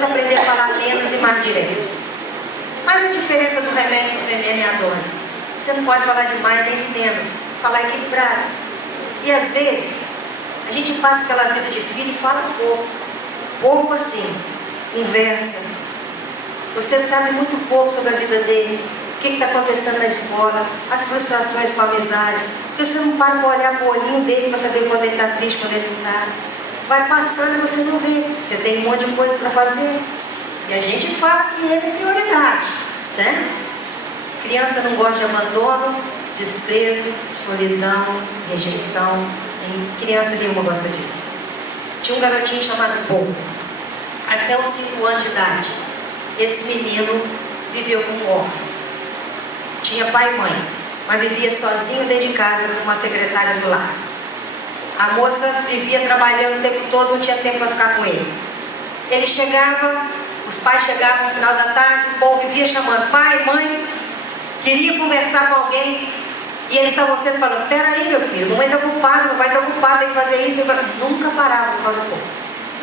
precisa aprender a falar menos e mais direto. Mas a diferença do remédio para o veneno é a dose. Você não pode falar de mais nem de menos, falar equilibrado. E às vezes, a gente passa pela vida de filho e fala pouco assim, conversa. Você sabe muito pouco sobre a vida dele, o que está acontecendo na escola, as frustrações com a amizade, porque você não para olhar para o olhinho dele para saber quando ele está triste, quando ele não está. Vai passando e você não vê, você tem um monte de coisa para fazer. E a gente fala que ele é prioridade, certo? Criança não gosta de abandono, desprezo, solidão, rejeição. Criança nenhuma gosta disso. Tinha um garotinho chamado Paul, até os 5 anos de idade. Esse menino viveu como órfão. Tinha pai e mãe, mas vivia sozinho dentro de casa com uma secretária do lar. A moça vivia trabalhando o tempo todo, não tinha tempo para ficar com ele. Ele chegava, os pais chegavam no final da tarde, o Paul vivia chamando pai, mãe, queria conversar com alguém. E eles estavam sempre falando, peraí meu filho, mamãe está ocupada, papai está ocupado, tem que fazer isso. Nunca paravam por causa do Paul.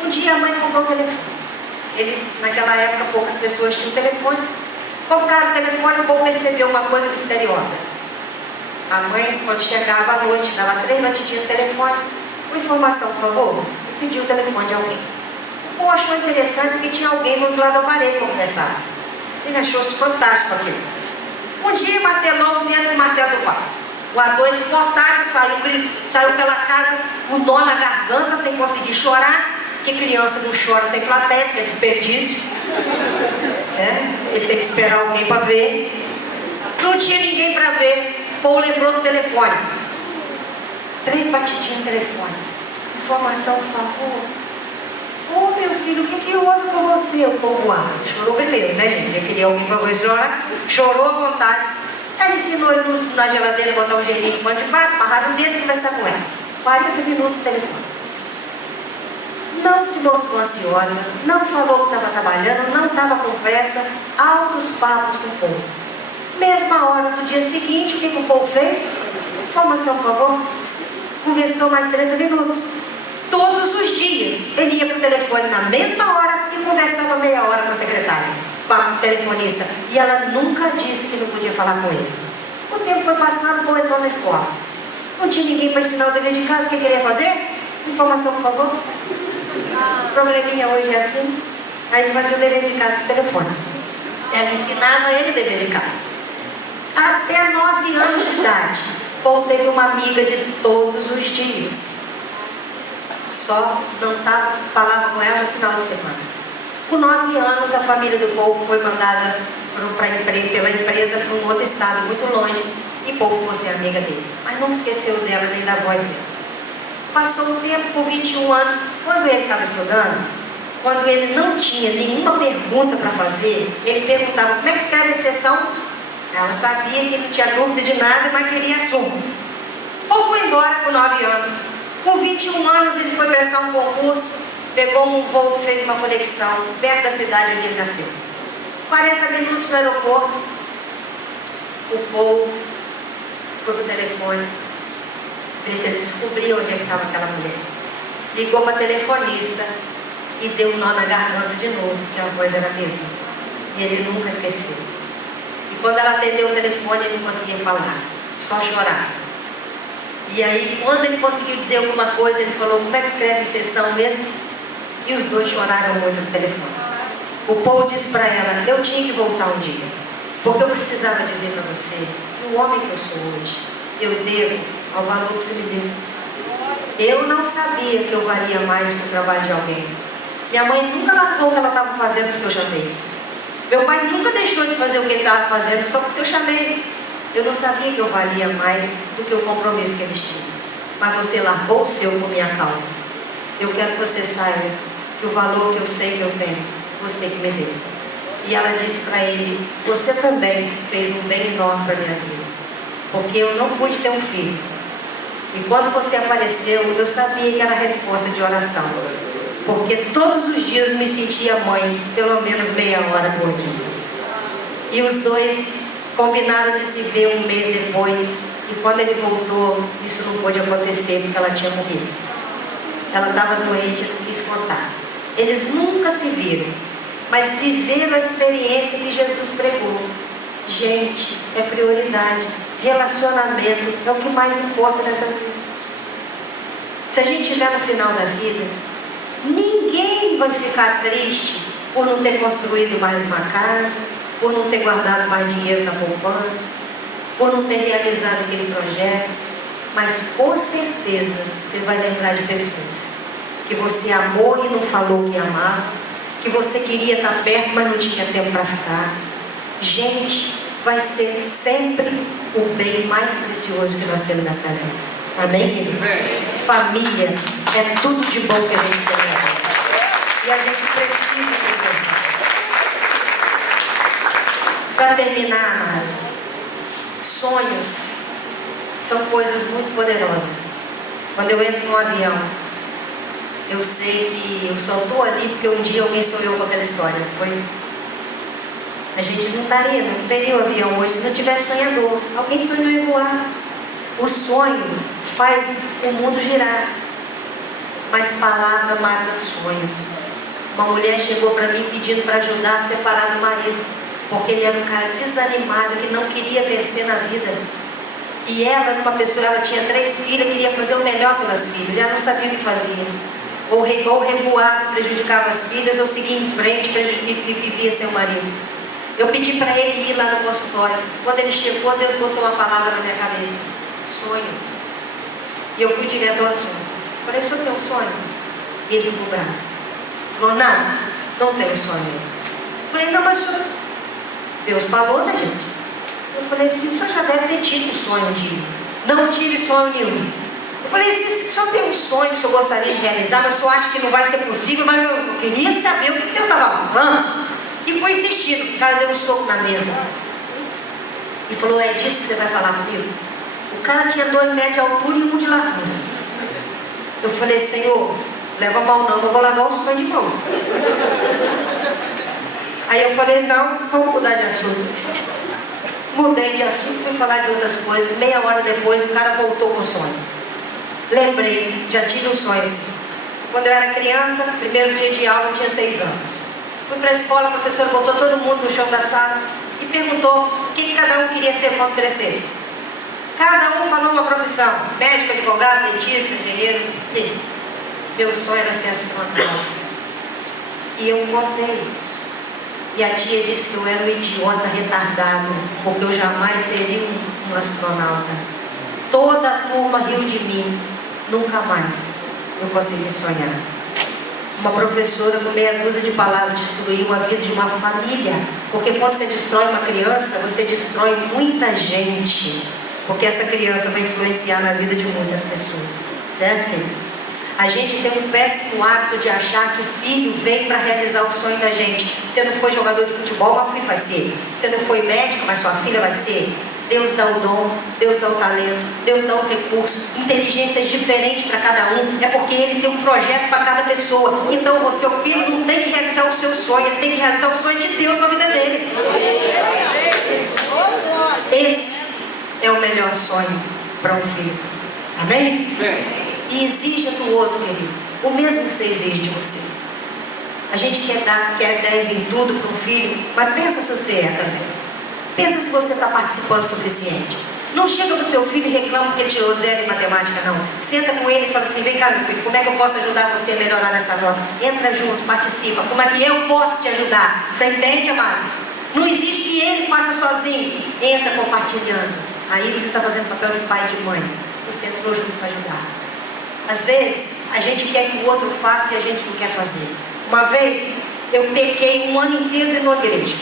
Um dia a mãe comprou o telefone. Eles, naquela época, poucas pessoas tinham telefone. Compraram o telefone e o Paul percebeu uma coisa misteriosa. A mãe, quando chegava à noite, dava 3 batidinhas no telefone. Uma informação, por favor. E pediu o telefone de alguém. O Paul achou interessante porque tinha alguém do outro lado do aparelho para conversar. Ele achou-se fantástico aquilo. Um dia martelou dentro do martelo do pau. O A2 insuportável, saiu pela casa, o nó na garganta, sem conseguir chorar. Que criança não chora sem plateia, porque é desperdício. Certo? Ele tem que esperar alguém para ver. Não tinha ninguém para ver. Paul lembrou do telefone. 3 batidinhas no telefone. Informação, por favor. Ô meu filho, o que houve com você? O Paul chorou primeiro, né gente? Ele queria alguém para ver chorar. Chorou à vontade. Ela ensinou ele na geladeira botar um gelinho no pano de prato, amarrar o dedo e conversar com ela. 40 minutos no telefone. Não se mostrou ansiosa, não falou que estava trabalhando, não estava com pressa, altos papos com o Paul. Mesma hora do dia seguinte, o que o Paul fez? Informação, por favor. Conversou mais 30 minutos. Todos os dias, ele ia para o telefone na mesma hora e conversava meia hora com a secretária, com a telefonista. E ela nunca disse que não podia falar com ele. O tempo foi passando, o Paul entrou na escola. Não tinha ninguém para ensinar o dever de casa, o que ele queria fazer? Informação, por favor. O probleminha hoje é assim. Aí ele fazia o dever de casa por telefone. Ela ensinava ele o dever de casa. Até 9 anos de idade, Paul teve uma amiga de todos os dias. Só não falava com ela no final de semana. Com 9 anos, a família do Paul foi mandada pela empresa para um outro estado, muito longe. E Paul ficou sem a amiga dele. Mas não esqueceu dela nem da voz dela. Passou um tempo, com 21 anos, quando ele estava estudando, quando ele não tinha nenhuma pergunta para fazer, ele perguntava, como é que escreve exceção? Ela sabia que não tinha dúvida de nada, mas queria assunto. Ou foi embora com 9 anos. Com 21 anos ele foi prestar um concurso, pegou um voo, fez uma conexão perto da cidade onde ele nasceu. 40 minutos no aeroporto, o Paul foi pro telefone, ver se ele descobria onde é que estava aquela mulher. Ligou para a telefonista e deu um nó na garganta de novo, porque a voz era a mesma. E ele nunca esqueceu. E quando ela atendeu o telefone, ele não conseguia falar, só chorar. E aí, quando ele conseguiu dizer alguma coisa, ele falou, como é que escreve exceção mesmo? E os dois choraram muito no telefone. O Paul disse para ela, eu tinha que voltar um dia, porque eu precisava dizer para você que o homem que eu sou hoje, eu devo ao valor que você me deu. Eu não sabia que eu valia mais do que o trabalho de alguém. Minha mãe nunca largou o que ela estava fazendo porque eu chamei. Meu pai nunca deixou de fazer o que ele estava fazendo só porque eu chamei. Eu não sabia que eu valia mais do que o compromisso que eles tinham. Mas você largou o seu por minha causa. Eu quero que você saiba que o valor que eu sei que eu tenho, você que me deu. E ela disse para ele, você também fez um bem enorme para a minha vida. Porque eu não pude ter um filho. E quando você apareceu, eu sabia que era resposta de oração. Porque todos os dias eu me sentia mãe, pelo menos meia hora por dia. E os dois combinaram de se ver um mês depois. E quando ele voltou, isso não pôde acontecer, porque ela tinha morrido. Ela estava doente, não quis contar. Eles nunca se viram. mas viver a experiência que Jesus pregou. Gente, é prioridade. Relacionamento é o que mais importa nessa vida. Se a gente estiver no final da vida, ninguém vai ficar triste por não ter construído mais uma casa, por não ter guardado mais dinheiro na poupança, por não ter realizado aquele projeto. Mas com certeza você vai lembrar de pessoas que você amou e não falou que amava, que você queria estar perto, mas não tinha tempo para ficar. Gente, vai ser sempre o bem mais precioso que nós temos nessa vida. Amém, querido? Família é tudo de bom que a gente tem. E a gente precisa preservar. Para terminar, amados, sonhos são coisas muito poderosas. Quando eu entro num avião, eu sei que eu só estou ali porque um dia alguém sonhou com aquela história, não foi? A gente não teria o avião hoje se não tivesse sonhador. Alguém sonhou em voar. O sonho faz o mundo girar, mas palavra mata sonho. Uma mulher chegou para mim pedindo para ajudar a separar do marido, porque ele era um cara desanimado que não queria vencer na vida. E ela era uma pessoa, ela tinha 3 filhas, queria fazer o melhor pelas filhas, ela não sabia o que fazia. Ou recuava, prejudicava as filhas, ou seguia em frente e vivia sem o marido. Eu pedi para ele ir lá no consultório. Quando ele chegou, Deus botou uma palavra na minha cabeça: sonho. E eu fui direto ao assunto. Falei: o senhor tem um sonho? E ele ficou bravo. Falou: não tenho sonho. Falei: não, mas o senhor... Deus falou, né, gente? Eu falei: sim, o senhor já deve ter tido um sonho um dia. Não tive sonho nenhum. Eu falei: sim, o senhor tem um sonho que o senhor gostaria de realizar, mas o senhor acha que não vai ser possível, mas eu queria saber o que Deus estava falando. E fui insistindo. O cara deu um soco na mesa e falou: é disso que você vai falar comigo? O cara tinha 2 metros de altura e 1 de largura. Eu falei: Senhor, leva mal não, eu vou largar o sonho de mão. Aí eu falei: não, vamos mudar de assunto. Mudei de assunto, fui falar de outras coisas. Meia hora depois o cara voltou com o sonho. Lembrei, já tive um sonho assim. Quando eu era criança, primeiro dia de aula, eu tinha 6 anos. Fui para a escola, a professora botou todo mundo no chão da sala e perguntou o que cada um queria ser quando crescesse. Cada um falou uma profissão: médico, advogado, dentista, engenheiro, enfim. Meu sonho era ser astronauta. E eu contei isso. E a tia disse que eu era um idiota retardado, porque eu jamais seria um astronauta. Toda a turma riu de mim. Nunca mais eu consegui sonhar. Uma professora com meia dúzia de palavras destruiu a vida de uma família. Porque quando você destrói uma criança, você destrói muita gente. Porque essa criança vai influenciar na vida de muitas pessoas. Certo, querido? A gente tem um péssimo hábito de achar que o filho vem para realizar o sonho da gente. Você não foi jogador de futebol, mas o filho vai ser. Você não foi médico, mas sua filha vai ser. Deus dá o dom, Deus dá o talento, Deus dá os recursos, inteligências diferentes para cada um. É porque Ele tem um projeto para cada pessoa. Então o seu filho não tem que realizar o seu sonho, ele tem que realizar o sonho de Deus na vida dele. Esse é o melhor sonho para um filho. Amém? E exija do outro, querido, o mesmo que você exige de você. A gente quer 10 em tudo para um filho, mas pensa se você é também. Pensa se você está participando o suficiente. Não chega para o seu filho e reclama porque tirou 0 em matemática, não. Senta com ele e fala assim: vem cá, meu filho, como é que eu posso ajudar você a melhorar nessa nota? Entra junto, participa. Como é que eu posso te ajudar? Você entende, amado? Não existe que ele faça sozinho. Entra compartilhando. Aí você está fazendo papel de pai e de mãe. Você entrou junto para ajudar. Às vezes, a gente quer que o outro faça e a gente não quer fazer. Uma vez, eu pequei 1 ano inteiro dentro da igreja.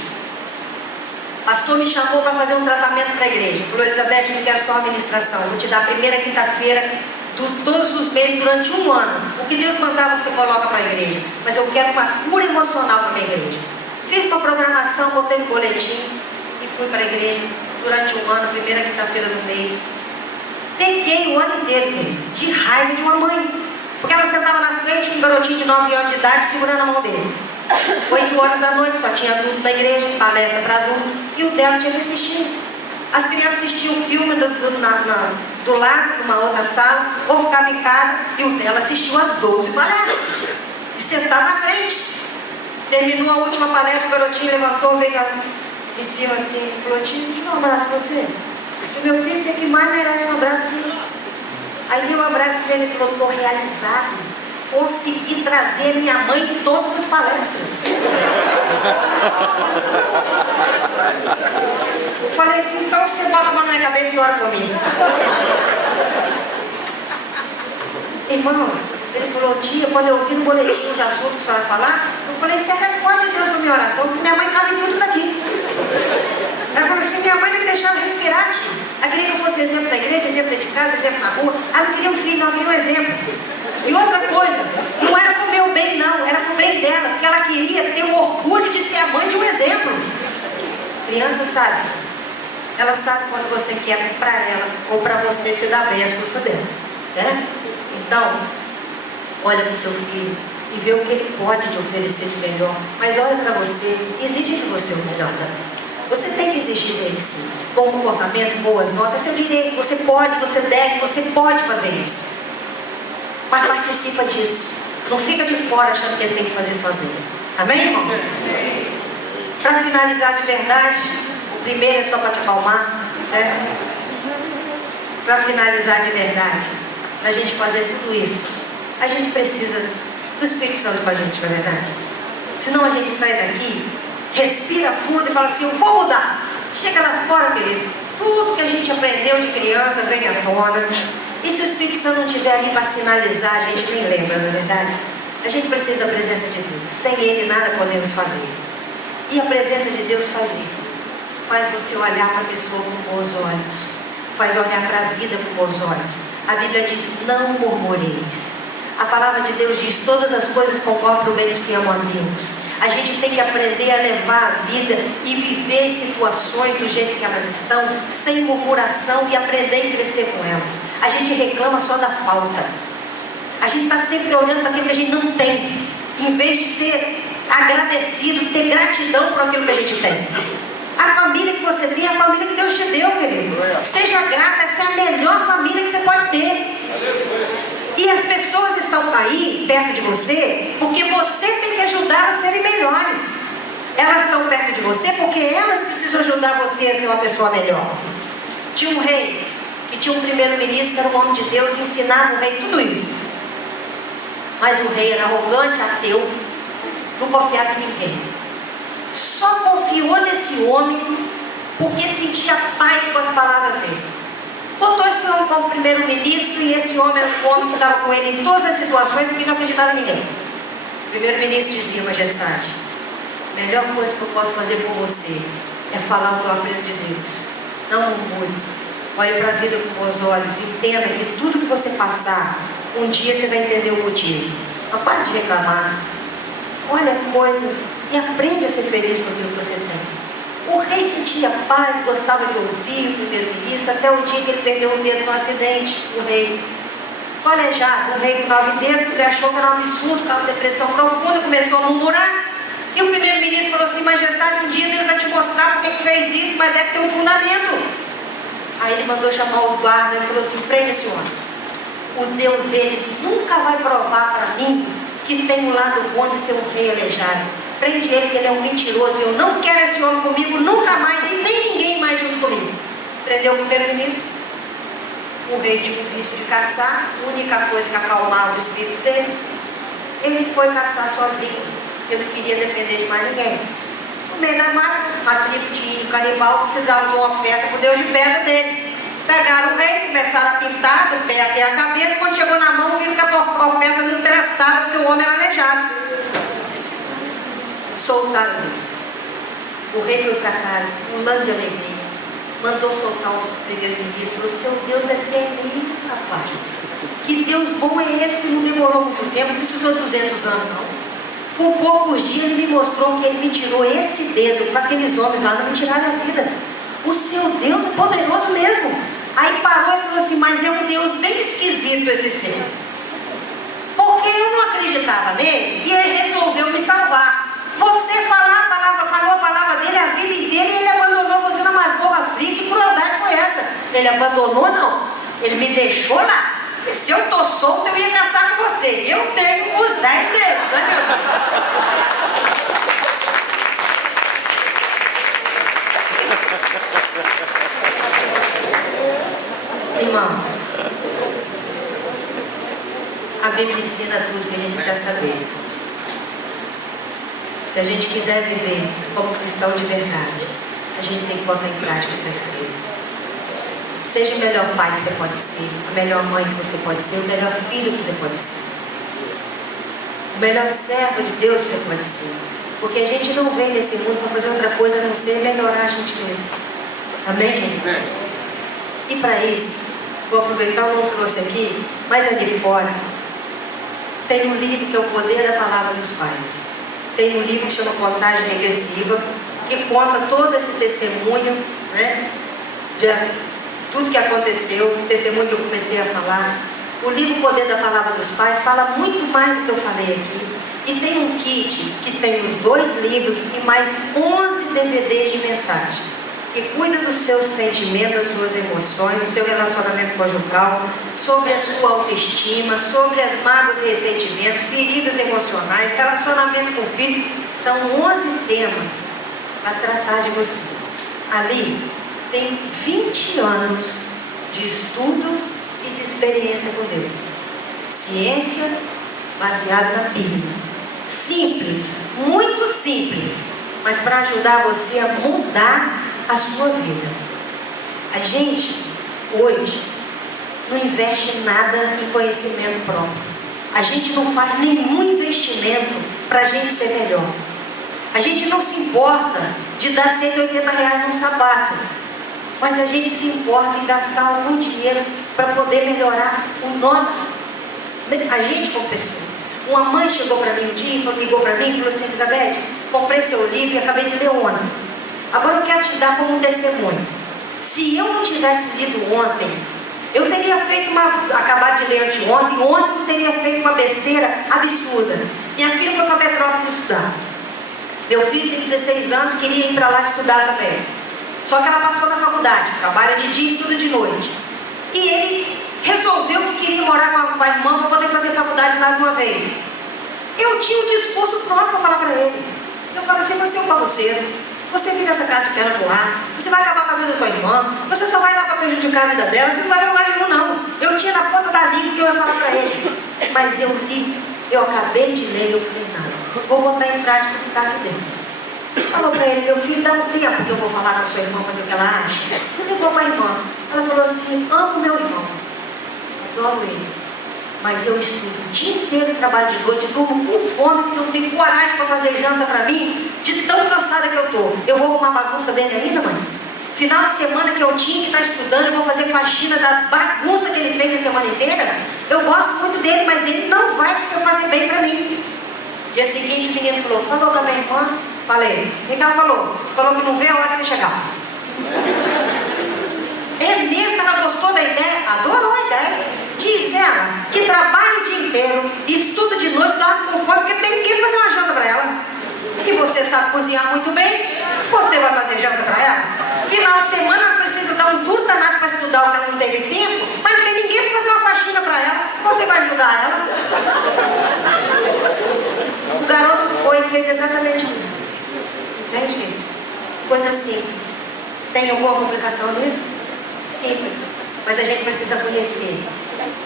O pastor me chamou para fazer um tratamento para a igreja. Falou: Elizabeth, eu não quero só a ministração. Vou te dar a primeira quinta-feira todos os meses durante 1 ano. O que Deus mandar você coloca para a igreja. Mas eu quero uma cura emocional para a minha igreja. Fiz uma programação, botei no boletim e fui para a igreja durante 1 ano, primeira quinta-feira do mês. Peguei o ano inteiro, de raiva de uma mãe. Porque ela sentava na frente com um garotinho de 9 anos de idade segurando a mão dele. 8 horas da noite, só tinha adulto na igreja, palestra para adulto, e o dela tinha que assistir. As crianças assistiam o filme do lado, numa outra sala, ou ficava em casa, e o dela assistiu as 12 palestras. E sentado na frente. Terminou a última palestra, o garotinho levantou, veio em cima assim, falou: tio, deixa eu dar um abraço pra você. Meu filho, você que mais merece um abraço aqui. Aí deu um abraço dele e falou: estou realizado. Consegui trazer minha mãe em todas as palestras. Eu falei assim: então você bota a mão na minha cabeça e ora comigo. Irmãos, ele falou: tia, quando eu ouvi no boletim os assuntos que a senhora falar, eu falei: você responde a Deus para minha oração, porque minha mãe cabe tudo daqui. Ela falou assim: minha mãe não me deixava respirar, tia. Ela queria que eu fosse exemplo da igreja, exemplo dentro de casa, exemplo na rua. Ela não queria um filho, não, queria um exemplo. E outra coisa, não era pro meu bem não, era pro bem dela, porque ela queria ter o orgulho de ser a mãe de um exemplo. Criança sabe, ela sabe quando você quer para ela ou para você se dar bem às custas dela, certo? Então, olha para o seu filho e vê o que ele pode te oferecer de melhor, mas olha para você, exige de você o melhor também. Você tem que exigir dele sim, bom comportamento, boas notas, seu direito, você pode, você deve, você pode fazer isso. Mas participa disso. Não fica de fora achando que ele tem que fazer sozinho. Amém, irmãos? Para finalizar de verdade, o primeiro é só para te acalmar, certo? Para finalizar de verdade, para a gente fazer tudo isso, a gente precisa do Espírito Santo com a gente, não é verdade? Senão a gente sai daqui, respira fundo e fala assim: eu vou mudar. Chega lá fora, querido, tudo que a gente aprendeu de criança vem à tona. E se o Espírito Santo não estiver ali para sinalizar, a gente nem lembra, não é verdade? A gente precisa da presença de Deus. Sem Ele nada podemos fazer. E a presença de Deus faz isso. Faz você olhar para a pessoa com bons olhos. Faz olhar para a vida com bons olhos. A Bíblia diz: não murmureis. A palavra de Deus diz: todas as coisas concorrem para o bem dos que amam a Deus. A gente tem que aprender a levar a vida e viver situações do jeito que elas estão, sem murmuração, e aprender e crescer com elas. A gente reclama só da falta. A gente está sempre olhando para aquilo que a gente não tem, em vez de ser agradecido, ter gratidão por aquilo que a gente tem. A família que você tem é a família que Deus te deu, querido. Seja grata, essa é a melhor família que você pode ter. E as pessoas estão aí, perto de você, porque você tem que ajudar a serem melhores. Elas estão perto de você porque elas precisam ajudar você a ser uma pessoa melhor. Tinha um rei, que tinha um primeiro-ministro, que era um homem de Deus, e ensinava o rei tudo isso. Mas o rei era arrogante, ateu, não confiava em ninguém. Só confiou nesse homem porque sentia paz com as palavras dele. Botou esse homem como primeiro-ministro, e esse homem era o homem que estava com ele em todas as situações, porque não acreditava em ninguém. O primeiro-ministro dizia: majestade, a melhor coisa que eu posso fazer por você é falar o que eu aprendo de Deus. Não murmure. Olhe para a vida com bons olhos. Entenda que tudo que você passar, um dia você vai entender o motivo. Mas para de reclamar. Olha a coisa e aprende a ser feliz com aquilo que você tem. O rei sentia paz, gostava de ouvir o primeiro-ministro, até o dia que ele perdeu o dedo no acidente. O rei, calejado, o rei com 9 dedos, ele achou que era um absurdo, estava em depressão profunda, começou a murmurar. E o primeiro-ministro falou assim: majestade, um dia Deus vai te mostrar porque que fez isso, mas deve ter um fundamento. Aí ele mandou chamar os guardas e falou assim: prende esse homem. O Deus dele nunca vai provar para mim que tem um lado bom de ser um rei aleijado. Prende ele, que ele é um mentiroso, e eu não quero esse homem comigo nunca mais, e nem ninguém mais junto comigo. Prendeu o primeiro-ministro. O rei tinha um vício de caçar, a única coisa que acalmava o espírito dele. Ele foi caçar sozinho. Ele não queria depender de mais ninguém. No meio da mata, uma tribo de índio canibal precisava de uma oferta para o Deus de pedra deles. Pegaram o rei, começaram a pintar do pé até a cabeça. Quando chegou na mão, viram que a oferta não prestava, porque o homem era aleijado. Soltaram ele. O rei foi para casa, pulando de alegria. Mandou soltar o primeiro-ministro. Falou: seu Deus é terrível, rapaz. Que Deus bom é esse? Não demorou muito tempo, não precisou de 200 anos, não. Com poucos dias ele me mostrou que ele me tirou esse dedo para aqueles homens lá não me tirarem a vida. O seu Deus é poderoso mesmo. Aí parou e falou assim: mas é um Deus bem esquisito esse seu. Porque eu não acreditava nele e ele resolveu me salvar. Você falou a palavra dele a vida inteira e ele abandonou você na masmorra fria. Que crueldade foi essa? Ele abandonou, não. Ele me deixou lá. E se eu tô solto, eu ia caçar com você. Eu tenho os 10 dedos, né, meu irmão? Irmãos, a Bíblia ensina tudo que a gente precisa saber. Se a gente quiser viver como cristão de verdade, a gente tem que botar em prática o que está escrito. Seja o melhor pai que você pode ser, a melhor mãe que você pode ser, o melhor filho que você pode ser, o melhor servo de Deus que você pode ser. Porque a gente não vem nesse mundo para fazer outra coisa a não ser melhorar a gente mesmo. Amém, querido? E para isso, vou aproveitar, eu não trouxe aqui, mas ali fora tem um livro que é o Poder da Palavra dos Pais. Tem um livro que chama Contagem Regressiva, que conta todo esse testemunho, né, de tudo que aconteceu, o testemunho que eu comecei a falar. O livro Poder da Palavra dos Pais fala muito mais do que eu falei aqui. E tem um kit que tem os 2 livros e mais 11 DVDs de mensagem, que cuida dos seus sentimentos, das suas emoções, do seu relacionamento conjugal, sobre a sua autoestima, sobre as mágoas e ressentimentos, feridas emocionais, relacionamento com o filho. São 11 temas para tratar de você. Ali tem 20 anos de estudo e de experiência com Deus. Ciência baseada na Bíblia. Simples, muito simples, mas para ajudar você a mudar a sua vida. A gente, hoje, não investe nada em conhecimento próprio. A gente não faz nenhum investimento para a gente ser melhor. A gente não se importa de dar R$180 num sapato, mas a gente se importa em gastar algum dinheiro para poder melhorar o nosso, a gente como pessoa. Uma mãe chegou para mim um dia, ligou para mim e falou assim: Elizabeth, comprei seu livro e acabei de ler ontem. Agora eu quero te dar como um testemunho. Se eu não tivesse lido ontem, eu teria feito acabado de ler anteontem, ontem eu teria feito uma besteira absurda. Minha filha foi para Petrópolis estudar. Meu filho tem 16 anos, queria ir para lá estudar também. Só que ela passou na faculdade, trabalha de dia e estuda de noite. E ele resolveu que queria morar com a irmã para poder fazer faculdade lá de uma vez. Eu tinha um discurso pronto para falar para ele. Eu falei assim: você é um bagunceiro, você vira essa casa de perna pro ar, você vai acabar com a vida da sua irmã, você só vai lá para prejudicar a vida dela, você não vai a lugar nenhum não. Eu tinha na ponta da língua que eu ia falar para ele. Mas eu li, eu acabei de ler e eu falei: não, vou botar em prática o que está aqui dentro. Falou para ele: meu filho, dá um tempo que eu vou falar com a sua irmã para ver o que ela acha. Ligou para a irmã. Ela falou assim: amo meu irmão, adoro ele, mas eu estudo o dia inteiro, trabalho de noite, durmo com fome, porque eu não tenho coragem para fazer janta para mim, de tão cansada que eu estou. Eu vou arrumar bagunça dentro da minha vida, mãe? Final de semana que eu tinha que estar estudando, eu vou fazer faxina da bagunça que ele fez a semana inteira. Eu gosto muito dele, mas ele não vai fazer bem para mim. Dia seguinte o menino falou: falou com a minha irmã? Falei. O que ela falou? Falou que não vê a hora que você chegar. É mesmo? Ela gostou da ideia? Adorou a ideia. Diz ela que trabalha o dia inteiro, estuda de noite, dorme com fome, porque tem que fazer uma janta para ela. E você sabe cozinhar muito bem, você vai fazer janta para ela? Final de semana ela precisa dar um duro danado para estudar o que ela não teve tempo, mas não tem ninguém para fazer uma faxina para ela. Você vai ajudar ela? O garoto foi e fez exatamente isso. Entende? Coisa simples. Tem alguma complicação nisso? Simples. Mas a gente precisa conhecer.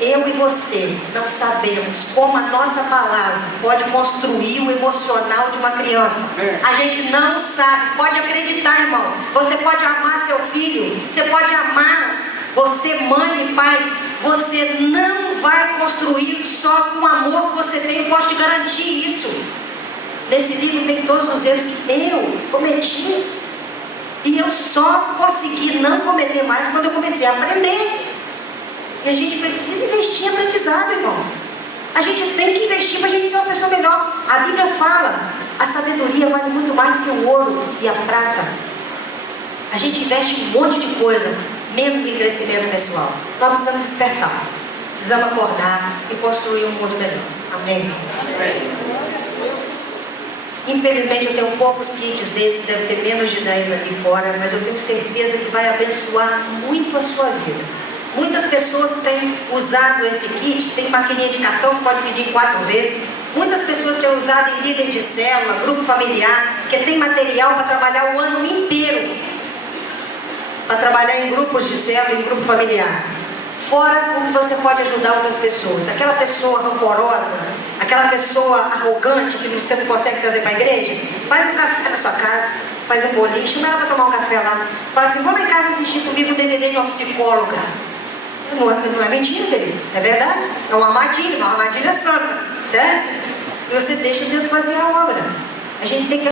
Eu e você não sabemos como a nossa palavra pode construir o emocional de uma criança. A gente não sabe. Pode acreditar, irmão. Você pode amar seu filho. Você pode amar você, mãe e pai. Você não vai construir só com o amor que você tem. Eu posso te garantir isso. Nesse livro tem todos os erros que eu cometi. E eu só consegui não cometer mais quando eu comecei a aprender. E a gente precisa investir em aprendizado, irmãos. A gente tem que investir para a gente ser uma pessoa melhor. A Bíblia fala: a sabedoria vale muito mais do que o ouro e a prata. A gente investe um monte de coisa, menos em crescimento pessoal. Nós precisamos despertar, precisamos acordar e construir um mundo melhor. Amém? Infelizmente eu tenho poucos kits desses, deve ter menos de 10 aqui fora, mas eu tenho certeza que vai abençoar muito a sua vida. Muitas pessoas têm usado esse kit, tem maquininha de cartão, você pode pedir 4 vezes. Muitas pessoas têm usado em líder de célula, grupo familiar, que tem material para trabalhar o ano inteiro. para trabalhar em grupos de célula, em grupo familiar. Fora o que você pode ajudar outras pessoas. Aquela pessoa rancorosa, aquela pessoa arrogante que você não consegue trazer para a igreja, faz um café na sua casa, faz um bolinho, chama ela para tomar um café lá. Fala assim, vamos lá em casa assistir comigo o DVD de uma psicóloga. Não é mentira, querido, é verdade. É uma armadilha santa, certo? E você deixa Deus fazer a obra. A gente tem que